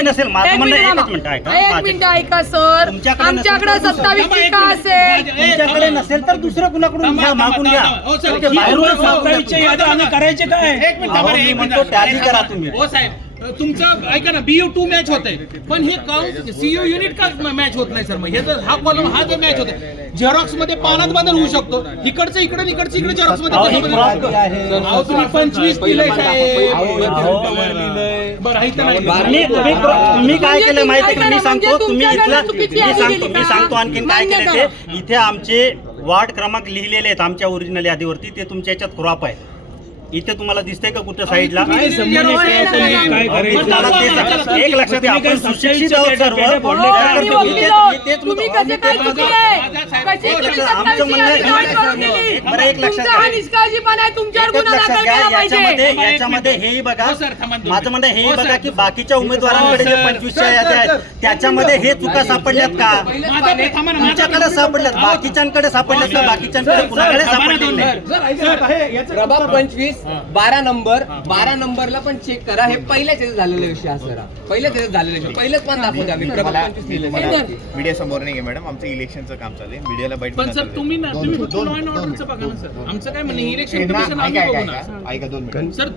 नसेल माझं म्हणणं एकच मिनिट एक मिनिट ऐका सर, आमच्याकडे 27 चिठ्ठ्या असेल, तुमच्याकडे नसेल तर दुसऱ्या कुणाकडून घ्या, मागून घ्या. बाहेरून 27च्या याद्या आम्ही करायचे काय? एक मिनिट म्हणतो टॅली करा तुम्ही. हो साहेब, तुमचं ऐका ना, BU2 मॅच होत आहे, पण हे CU युनिट का मॅच होत नाही सर? मग हे जर हा कॉलम हा जर मॅच होत आहे, झेरॉक्स मध्ये पानात बदल होऊ शकतो, इकडचं इकडे इकडचं इकडे झेरॉक्स मध्ये तुम्ही 25 दिलंय तुम्ही काय केलं माहिती का? मी सांगतो आणखीन काय केलं ते. इथे आमचे वार्ड क्रमांक लिहिलेले आहेत आमच्या ओरिजिनल यादीवरती, ते तुमच्या याच्यात क्रॉप आहे. इथे तुम्हाला दिसतंय का कुठं साईडला? एक लक्षात घ्या, आपण सुशिक्षित आहोत सर्व. याच्यामध्ये हेही बघा, माझं म्हणणं हेही बघा की बाकीच्या उमेदवारांकडे जे 25च्या याद्या आहेत त्याच्यामध्ये हे चुका सापडल्यात का? तुमच्याकडे सापडल्यात, बाकीच्यांकडे सापडल्यात का? बाकीच्यांकडे कुणाकडे सापडले नाही. प्रभाग 25 12 नंबरला पण चेक करा. हे पहिल्याच याच्यात झालेला विषय हा सर, पहिल्याच याच्यात झालेला विषय, पहिलेच पण दाखवते आम्ही प्रभाग 25 लिहिलेलं. मीडिया समोर नाही मॅडम, आमचं इलेक्शनचं काम चालू आहे, मीडियाला बाईट. पण सर तुम्ही फक्त लॉ अँड ऑर्डरचं बघा ना सर, आमचं काय म्हणणं, इलेक्शन कमिशन आम्ही बघू ना ऐका 2 मिनिट सर.